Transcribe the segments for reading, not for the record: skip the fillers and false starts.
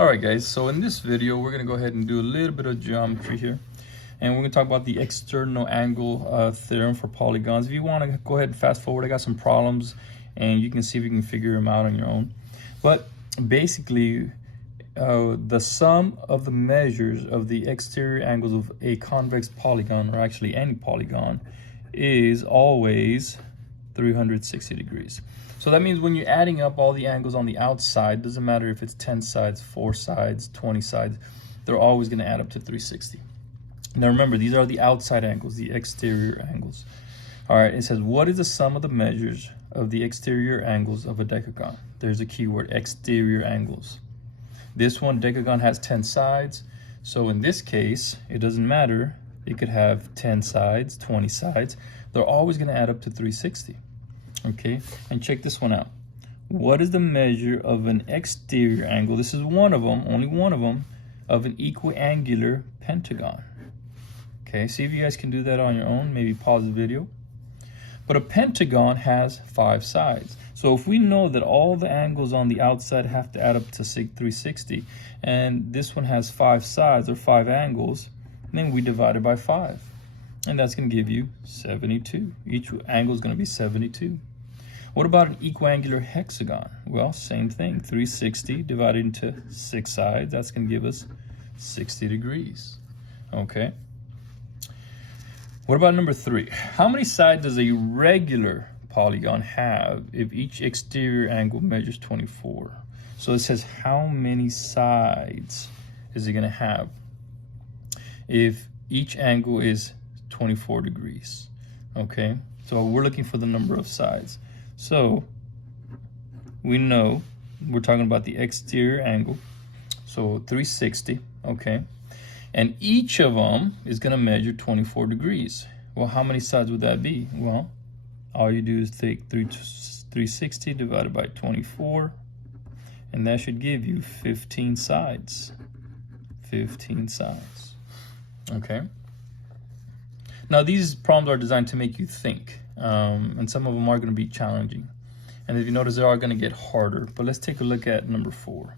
All right, guys, so in this video, we're going to go ahead and do a little bit of geometry here. And we're going to talk about the external angle theorem for polygons. If you want to go ahead and fast forward, I got some problems, and you can see if you can figure them out on your own. But basically, the sum of the measures of the exterior angles of a convex polygon, or actually any polygon, is always 360 degrees. So that means when you're adding up all the angles on the outside, doesn't matter if it's 10 sides, 4 sides, 20 sides, they're always going to add up to 360. Now remember, these are the outside angles, the exterior angles. All right, it says, what is the sum of the measures of the exterior angles of a decagon? There's a keyword, exterior angles. This one, decagon, has 10 sides. So in this case, it doesn't matter. It could have 10 sides, 20 sides. They're always going to add up to 360. Okay, and check this one out. What is the measure of an exterior angle? This is one of them, only one of them, of an equiangular pentagon. Okay, see if you guys can do that on your own. Maybe pause the video. But a pentagon has 5 sides. So if we know that all the angles on the outside have to add up to 360, and this one has 5 sides or 5 angles, then we divide it by 5. And that's going to give you 72. Each angle is going to be 72. What about an equiangular hexagon? Well, same thing. 360 divided into 6 sides. That's going to give us 60 degrees. Okay. What about number 3? How many sides does a regular polygon have if each exterior angle measures 24? So it says how many sides is it going to have if each angle is 24 degrees? Okay, so we're looking for the number of sides. So we know we're talking about the exterior angle, so 360, okay, and each of them is going to measure 24 degrees. Well, how many sides would that be? Well, all you do is take 360 divided by 24, and that should give you 15 sides. 15 sides. Okay. Now, these problems are designed to make you think, and some of them are going to be challenging. And if you notice, they are going to get harder. But let's take a look at number 4.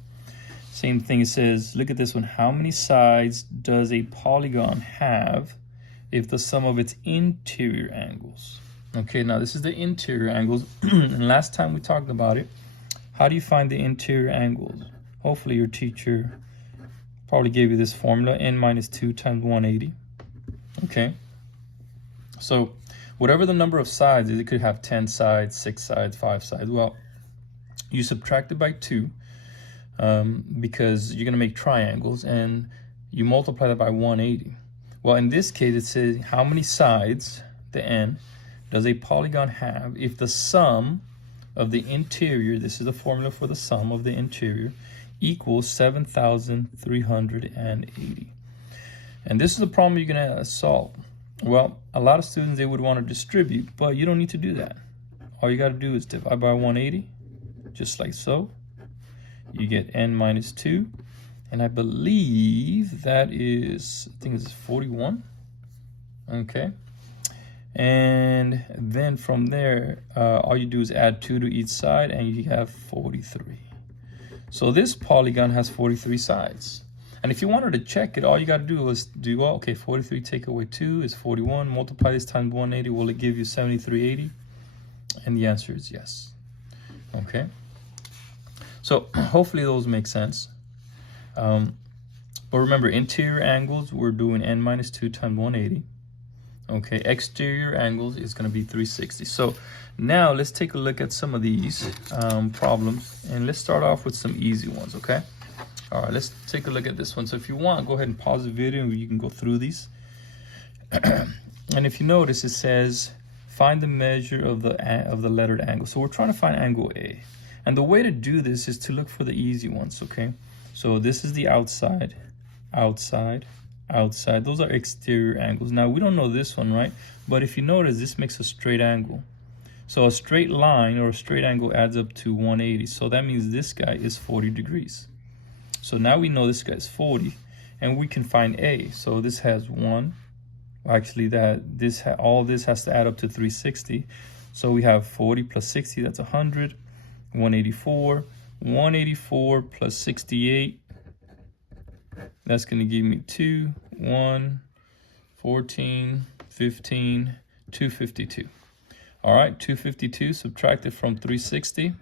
Same thing, it says, look at this one. How many sides does a polygon have if the sum of its interior angles? Okay, now this is the interior angles. And last time we talked about it, how do you find the interior angles? Hopefully your teacher probably gave you this formula, n minus 2 times 180. Okay. So whatever the number of sides is, it could have 10 sides, 6 sides, 5 sides. Well, you subtract it by 2 because you're going to make triangles, and you multiply that by 180. Well, in this case, it says how many sides, the n, does a polygon have if the sum of the interior, this is the formula for the sum of the interior, equals 7,380. And this is the problem you're going to solve. Well, a lot of students, they would want to distribute, but you don't need to do that. All you got to do is divide by 180, just like so. You get n minus 2, and I believe that is, I think it's 41. Okay. And then from there, all you do is add 2 to each side, and you have 43. So this polygon has 43 sides. And if you wanted to check it, all you got to do is do, well, okay, 43 take away 2 is 41. Multiply this times 180. Will it give you 7380? And the answer is yes. Okay. So hopefully those make sense. But remember, interior angles, we're doing n minus 2 times 180. Okay, exterior angles is going to be 360. So now let's take a look at some of these problems. And let's start off with some easy ones, okay? All right, let's take a look at this one. So if you want, go ahead and pause the video and you can go through these. And if you notice, it says, find the measure of the lettered angle. So we're trying to find angle A. And the way to do this is to look for the easy ones, okay? So this is the outside, outside, outside. Those are exterior angles. Now, we don't know this one, right? But if you notice, this makes a straight angle. So a straight line or a straight angle adds up to 180. So that means this guy is 40 degrees. So now we know this guy is 40, and we can find A. So this has 1. Actually, all this has to add up to 360. So we have 40 plus 60, that's 100. 184. 184 plus 68 That's going to give me 2, 1, 14, 15, 252. All right, 252 subtracted from 360.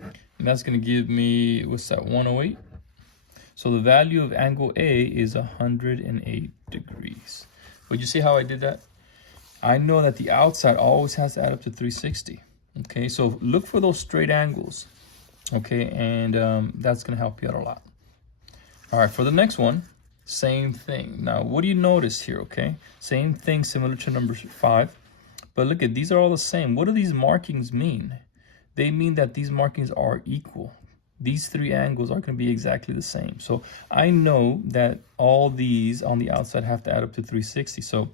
And that's going to give me, what's that, 108? So the value of angle A is 108 degrees. But you see how I did that? I know that the outside always has to add up to 360. Okay, so look for those straight angles. Okay, and that's going to help you out a lot. All right, for the next one, same thing. Now, what do you notice here, okay? Same thing, similar to number 5. But look at, these are all the same. What do these markings mean? They mean that these markings are equal. These 3 angles are going to be exactly the same. So I know that all these on the outside have to add up to 360. So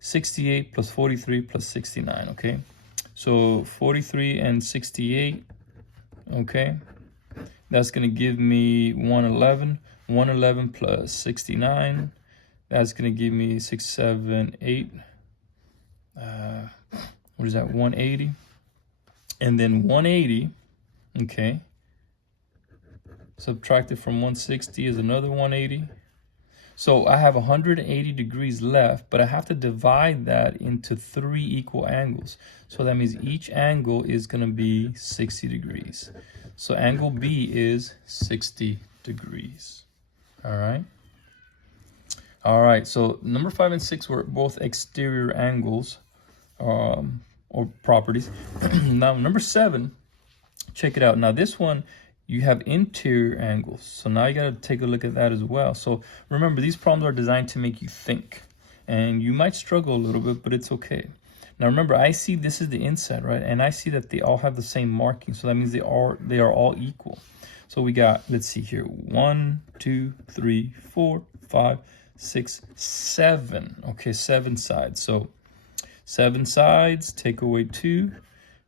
68 plus 43 plus 69, okay? So 43 and 68, okay? That's going to give me 111. 111 plus 69, that's going to give me 6, 7, 8. What is that, 180? And then 180, okay, subtracted from 160 is another 180. So I have 180 degrees left, but I have to divide that into 3 equal angles. So that means each angle is going to be 60 degrees. So angle B is 60 degrees. All right, so number 5 and 6 were both exterior angles or properties. Now number 7, check it out. Now this one, you have interior angles. So now you got to take a look at that as well. So remember, these problems are designed to make you think. And you might struggle a little bit, but it's okay. Now remember, I see this is the inside, right? And I see that they all have the same marking. So that means they are all equal. So we got, let's see here, 1, 2, 3, 4, 5, 6, 7. Okay, 7 sides. So 7 sides, take away 2.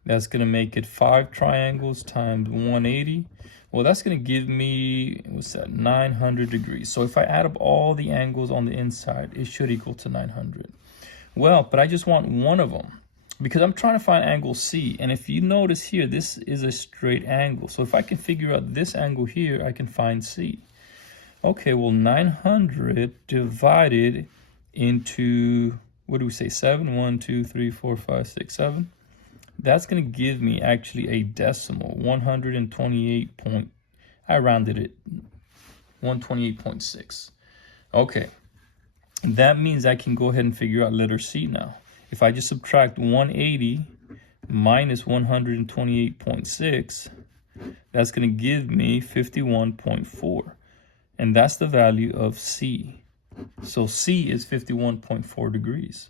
That's going to make it 5 triangles times 180. Well, that's going to give me, what's that, 900 degrees. So if I add up all the angles on the inside, it should equal to 900. Well, but I just want one of them, because I'm trying to find angle C. And if you notice here, this is a straight angle. So if I can figure out this angle here, I can find C. Okay, well, 900 divided into, what do we say, 7? 1, 2, 3, 4, 5, 6, 7. That's going to give me actually a decimal, 128 point, I rounded it, 128.6. Okay, that means I can go ahead and figure out letter C now. If I just subtract 180 minus 128.6, that's going to give me 51.4. And that's the value of C. So C is 51.4 degrees.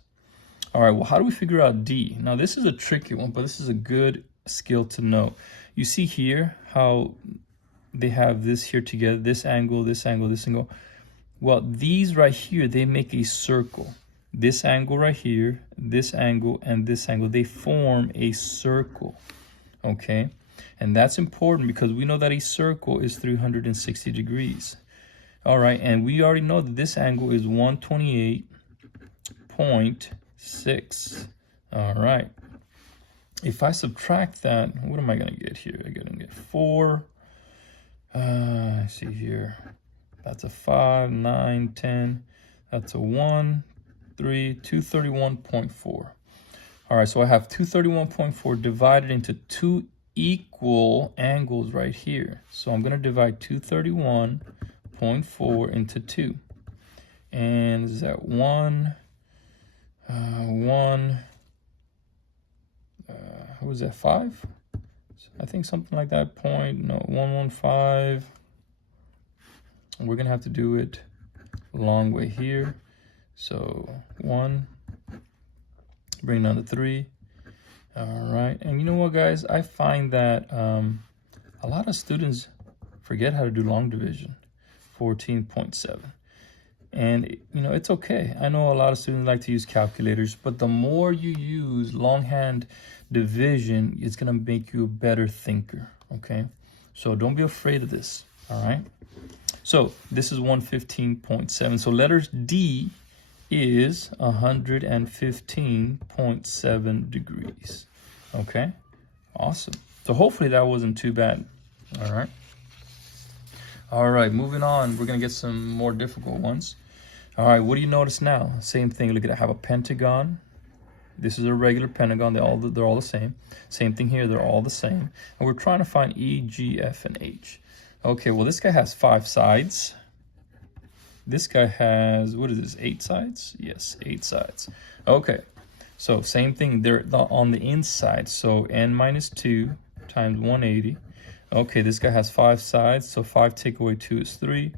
All right, well, how do we figure out D? Now, this is a tricky one, but this is a good skill to know. You see here how they have this here together, this angle, this angle, this angle. Well, these right here, they make a circle. This angle right here, this angle, and this angle, they form a circle, okay? And that's important because we know that a circle is 360 degrees. All right, and we already know that this angle is 128.6. All right. If I subtract that, what am I going to get here? I'm going to get 4. I see here. That's a 5, 9, 10. That's a 1, 3, 231.4. All right, so I have 231.4 divided into 2 equal angles right here. So I'm going to divide 231.4 into 2. And is that 1, what was that, 5? I think something like that, 115. We're going to have to do it a long way here. So 1, bring down the 3. All right. And you know what, guys? I find that a lot of students forget how to do long division, 14.7. And, you know, it's okay. I know a lot of students like to use calculators, but the more you use longhand division, it's going to make you a better thinker, okay? So don't be afraid of this, all right? So this is 115.7. So letter D is 115.7 degrees, okay? Awesome. So hopefully that wasn't too bad, all right? All right, moving on. We're gonna get some more difficult ones. All right, what do you notice now? Same thing. Look at it. I have a pentagon. This is a regular pentagon. They're all the same. Same thing here. They're all the same. And we're trying to find E, G, F, and H. Okay, well, this guy has 5 sides. This guy has, what is this, 8 sides? Yes, 8 sides. Okay, so same thing. They're on the inside. So n minus 2 times 180. Okay, this guy has 5 sides. So 5 take away 2 is 3.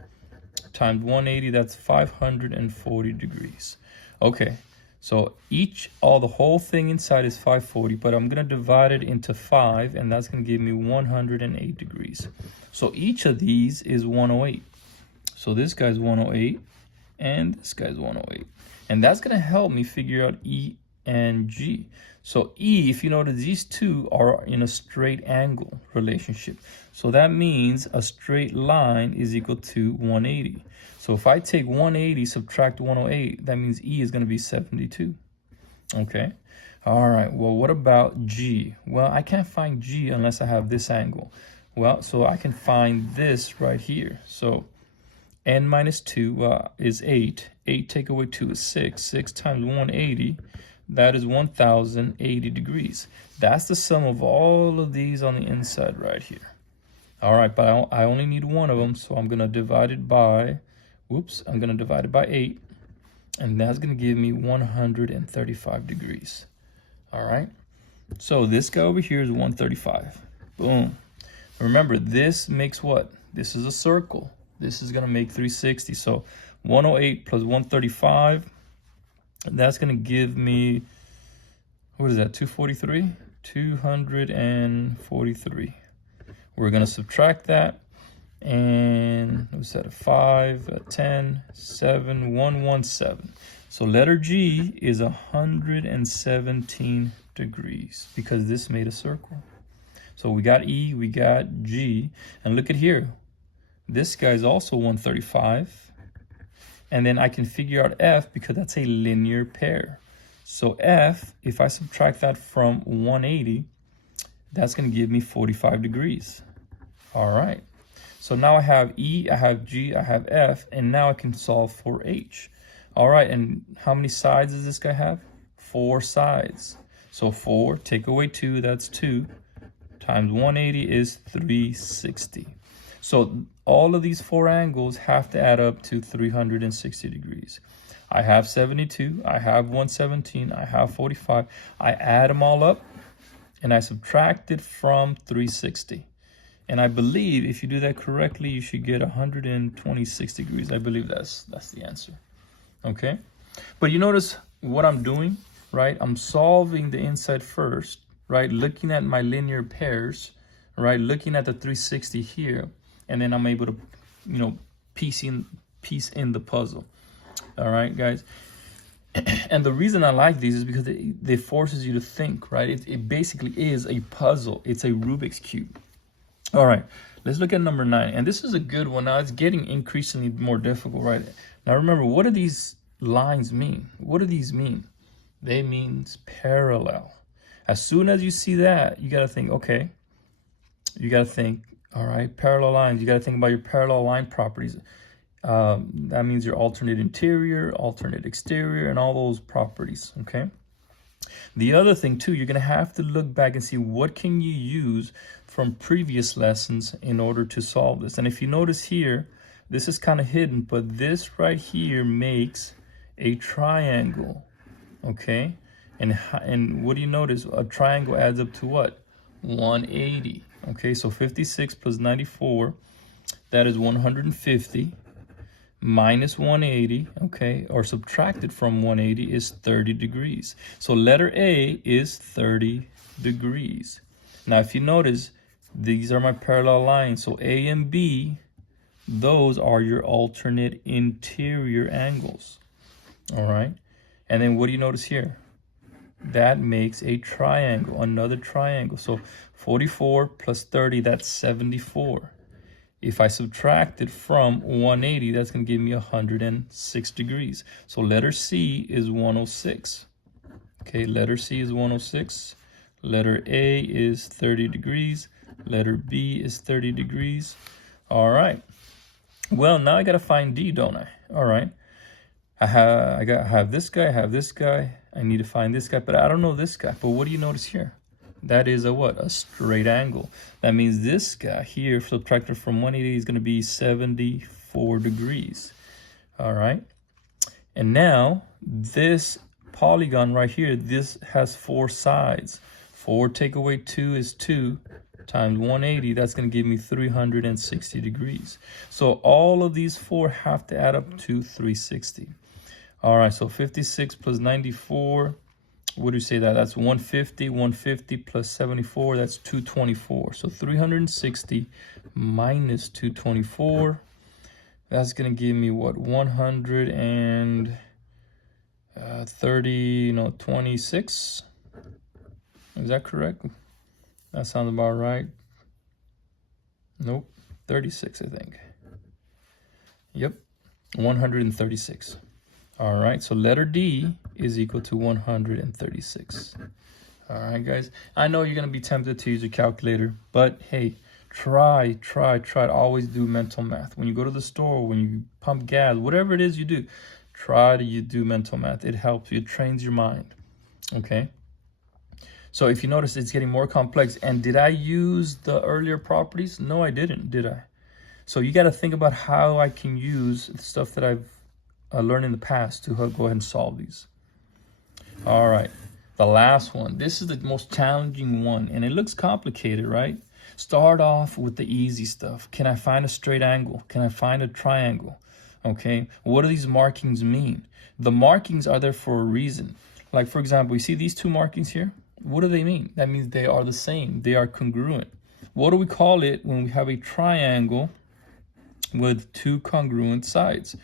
Times 180, that's 540 degrees. Okay, so the whole thing inside is 540, but I'm gonna divide it into 5, and that's gonna give me 108 degrees. So each of these is 108. So this guy's 108, and this guy's 108. And that's gonna help me figure out E and G. So E, if you notice, these two are in a straight angle relationship. So that means a straight line is equal to 180. So if I take 180, subtract 108, that means E is going to be 72. Okay. All right. Well, what about G? Well, I can't find G unless I have this angle. Well, so I can find this right here. So n minus 2 is 8. 8 take away 2 is 6. 6 times 180. That is 1080 degrees. That's the sum of all of these on the inside right here. All right, but I only need one of them, so I'm going to divide it by, I'm going to divide it by 8, and that's going to give me 135 degrees. All right, so this guy over here is 135. Boom. Remember, this makes what? This is a circle. This is going to make 360. So 108 plus 135, that's going to give me, what is that, 243? 243. We're going to subtract that, and what's that, a 5, a 10, 7, 117. So letter G is 117 degrees because this made a circle. So we got E, we got G, and look at here. This guy is also 135. And then I can figure out F because that's a linear pair. So F, if I subtract that from 180, that's going to give me 45 degrees. All right. So now I have E, I have G, I have F, and now I can solve for H. All right, and how many sides does this guy have? 4 sides. So 4, take away 2, that's 2, times 180 is 360. So all of these 4 angles have to add up to 360 degrees. I have 72, I have 117, I have 45. I add them all up, and I subtract it from 360. And I believe if you do that correctly, you should get 126 degrees. I believe that's the answer. Okay? But you notice what I'm doing, right? I'm solving the inside first, right? Looking at my linear pairs, right? Looking at the 360 here. And then I'm able to, piece in the puzzle. All right, guys. And the reason I like these is because it forces you to think, right? It basically is a puzzle. It's a Rubik's Cube. All right, let's look at number 9. And this is a good one. Now, it's getting increasingly more difficult, right? Now, remember, what do these lines mean? What do these mean? They mean parallel. As soon as you see that, you got to think, okay, you got to think, all right, parallel lines. You got to think about your parallel line properties. That means your alternate interior, alternate exterior, and all those properties, okay? The other thing, too, you're going to have to look back and see what can you use from previous lessons in order to solve this. And if you notice here, this is kind of hidden, but this right here makes a triangle, okay? And what do you notice? A triangle adds up to what? 180. Okay, so 56 plus 94, that is 150, minus 180, okay, or subtracted from 180 is 30 degrees. So letter A is 30 degrees. Now, if you notice, these are my parallel lines. So A and B, those are your alternate interior angles. All right, and then what do you notice here? That makes a triangle, another triangle. So 44 plus 30, that's 74. If I subtract it from 180, that's going to give me 106 degrees. So letter C is 106. Okay, letter C is 106. Letter A is 30 degrees. Letter B is 30 degrees. All right. Well, now I got to find D, don't I? All right. I have this guy, I have this guy. I need to find this guy, but I don't know this guy. But what do you notice here? That is a what? A straight angle. That means this guy here, subtracted from 180, is going to be 74 degrees. All right. And now this polygon right here, this has 4 sides. 4 take away 2 is 2 times 180. That's going to give me 360 degrees. So all of these 4 have to add up to 360. All right, so 56 plus 94, what do you say that? That's 150. 150 plus 74, that's 224. So 360 minus 224, that's going to give me what? 26. Is that correct? That sounds about right. Nope, 36, I think. Yep, 136. All right, so letter D is equal to 136. All right, guys. I know you're going to be tempted to use your calculator, but hey, try to always do mental math. When you go to the store, when you pump gas, whatever it is you do, try to do mental math. It helps you. It trains your mind. Okay? So if you notice, it's getting more complex. And did I use the earlier properties? No, I didn't, did I? So you got to think about how I can use the stuff that I've learned in the past to go ahead and solve these. All right, the last one. This is the most challenging one, and it looks complicated, right? Start off with the easy stuff. Can I find a straight angle? Can I find a triangle? Okay, what do these markings mean? The markings are there for a reason. Like, for example, you see these 2 markings here? What do they mean? That means they are the same. They are congruent. What do we call it when we have a triangle with 2 congruent sides?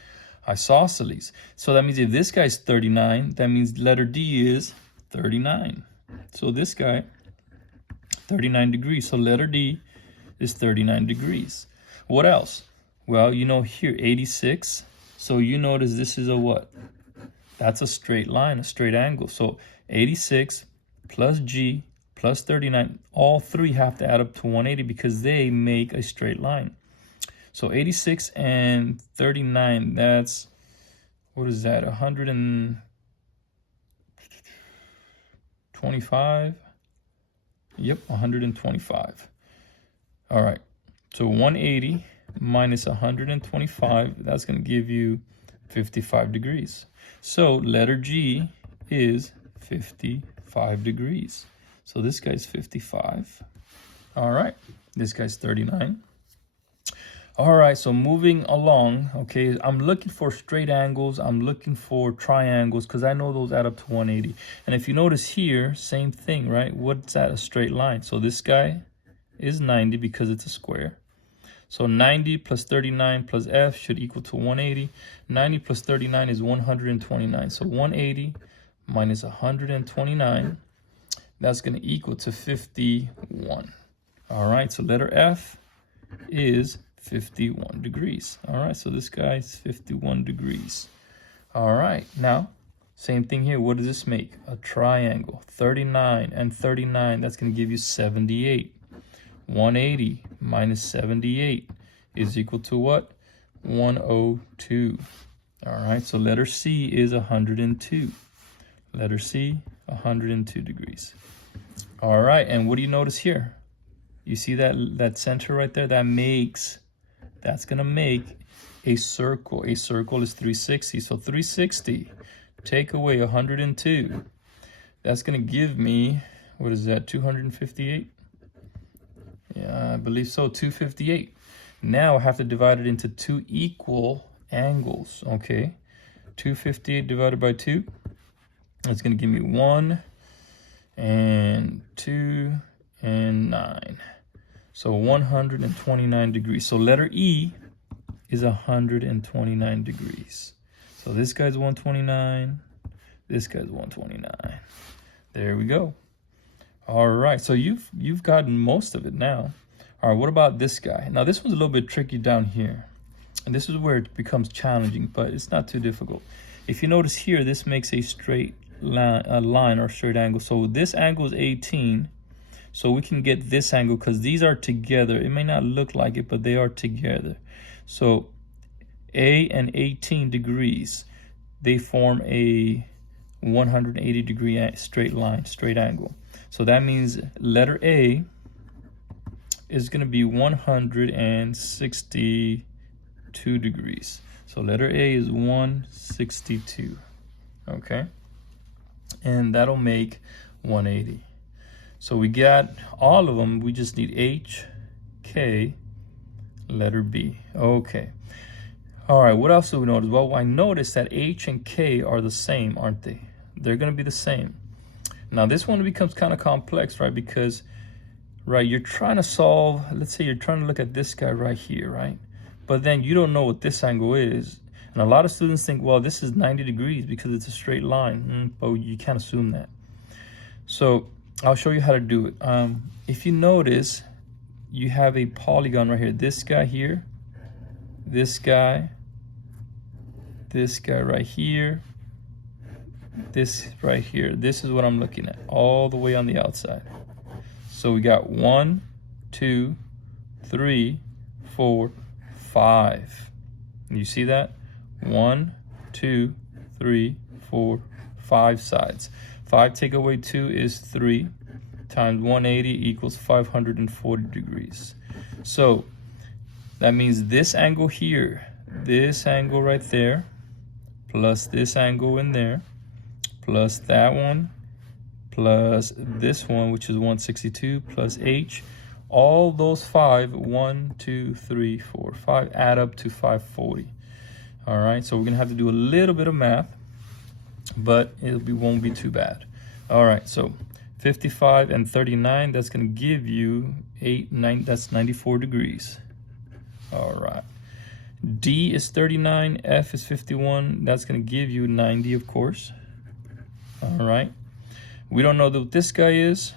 Isosceles. So that means if this guy's 39, that means letter D is 39. So this guy, 39 degrees. So letter D is 39 degrees. What else? Well, you know here, 86. So you notice this is a what? That's a straight line, a straight angle. So 86 plus G plus 39, all 3 have to add up to 180 because they make a straight line. So 86 and 39, that's, what is that, 125? Yep, 125. All right, so 180 minus 125, that's going to give you 55 degrees. So letter G is 55 degrees. So this guy's 55. All right, this guy's 39. All right, so moving along, okay, I'm looking for straight angles. I'm looking for triangles because I know those add up to 180. And if you notice here, same thing, right? What's that? A straight line. So this guy is 90 because it's a square. So 90 plus 39 plus F should equal to 180. 90 plus 39 is 129. So 180 minus 129, that's going to equal to 51. All right, so letter F is 51 degrees. All right, so this guy's 51 degrees. All right, now, same thing here. What does this make? A triangle. 39 and 39, that's going to give you 78. 180 minus 78 is equal to what? 102. All right, so letter C is 102. Letter C, 102 degrees. All right, and what do you notice here? You see that center right there? That's going to make a circle. A circle is 360. So 360, take away 102. That's going to give me, what is that, 258? Yeah, I believe so, 258. Now I have to divide it into 2 equal angles, okay? 258 divided by 2, that's going to give me 1 and 2 and 9. So 129 degrees. So letter E is 129 degrees. So this guy's 129, this guy's 129. There we go. All right, so you've gotten most of it now. All right, what about this guy? Now this one's a little bit tricky down here. And this is where it becomes challenging, but it's not too difficult. If you notice here, this makes a straight line or straight angle. So this angle is 18. So we can get this angle because these are together. It may not look like it, but they are together. So A and 18 degrees, they form a 180 degree straight line, straight angle. So that means letter A is going to be 162 degrees. So letter A is 162, okay? And that'll make 180. So we got all of them. We just need H, K, letter B. Okay. All right, what else do we notice? Well, I noticed that H and K are the same, aren't they? They're going to be the same. Now, this one becomes kind of complex, right? Because, right, you're trying to solve, let's say you're trying to look at this guy right here, right? But then you don't know what this angle is. And a lot of students think, well, this is 90 degrees because it's a straight line. But you can't assume that. So I'll show you how to do it. If you notice, you have a polygon right here. This guy here, this guy right here, this right here. This is what I'm looking at all the way on the outside. So we got 1, 2, 3, 4, 5. You see that? 1, 2, 3, 4, 5 sides. 5 take away 2 is 3 times 180 equals 540 degrees. So that means this angle here, this angle right there, plus this angle in there, plus that one, plus this one, which is 162, plus H, all those 5, 1, 2, 3, 4, 5, add up to 540. All right, so we're gonna have to do a little bit of math, but won't be too bad. All right, so 55 and 39, that's gonna give you 9, that's 94 degrees. All right. D is 39, F is 51. That's going to give you 90, of course. All right. We don't know what this guy is.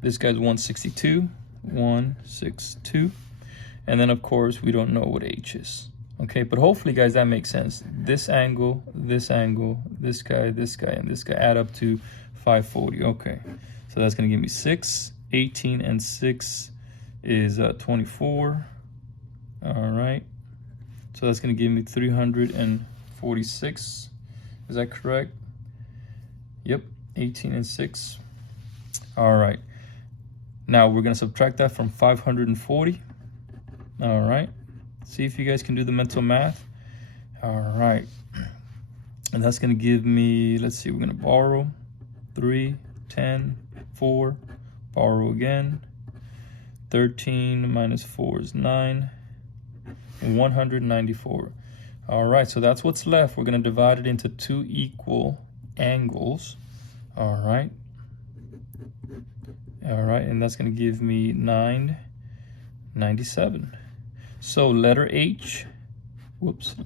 This guy's 162, 162. And then, of course, we don't know what H is. Okay, but hopefully, guys, that makes sense. This angle, this guy, and this guy add up to 540. Okay, so that's going to give me 6, 18, and 6 is 24. All right. So that's going to give me 346. Is that correct? Yep, 18 and 6. All right. Now we're going to subtract that from 540. All right. See if you guys can do the mental math. All right. And that's going to give me, let's see, we're going to borrow 3, 10, 4, borrow again. 13 minus 4 is 9. 194. All right, so that's what's left. We're going to divide it into 2 equal angles. All right, and that's going to give me 997. So letter H,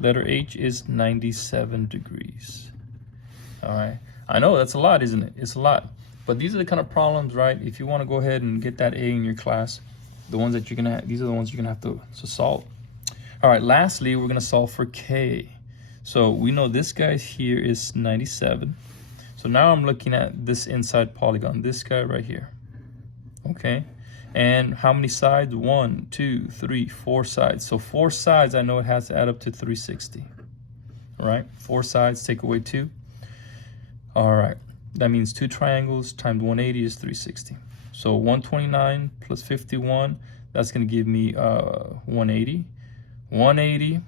letter H is 97 degrees. All right, I know that's a lot, isn't it? It's a lot, but these are the kind of problems, right? If you want to go ahead and get that A in your class, the ones that you're gonna these are the ones you're gonna have to solve. All right, lastly, we're gonna solve for K. So we know this guy here is 97. So now I'm looking at this inside polygon, this guy right here. Okay, and how many sides? 1, 2, 3, 4 sides. So 4 sides, I know it has to add up to 360. All right, 4 sides, take away 2. All right, that means 2 triangles times 180 is 360. So 129 plus 51, that's gonna give me 180. 180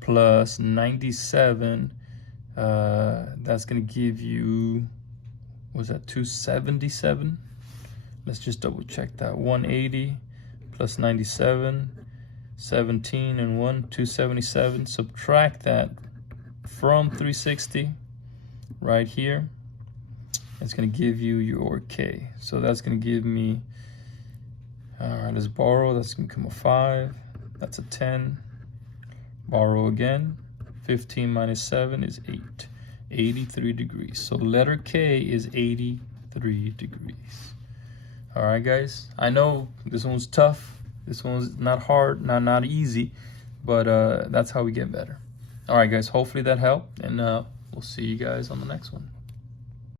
plus 97, that's going to give you, was that 277? Let's just double check that. 180 plus 97, 17 and 1, 277. Subtract that from 360 right here. It's going to give you your K. So that's going to give me, all right, let's borrow. That's going to become a 5. That's a 10. Borrow again. 15 minus 7 is 8. 83 degrees. So letter K is 83 degrees. All right, guys. I know this one's tough. This one's not hard, not easy, but that's how we get better. All right, guys. Hopefully that helped, and we'll see you guys on the next one.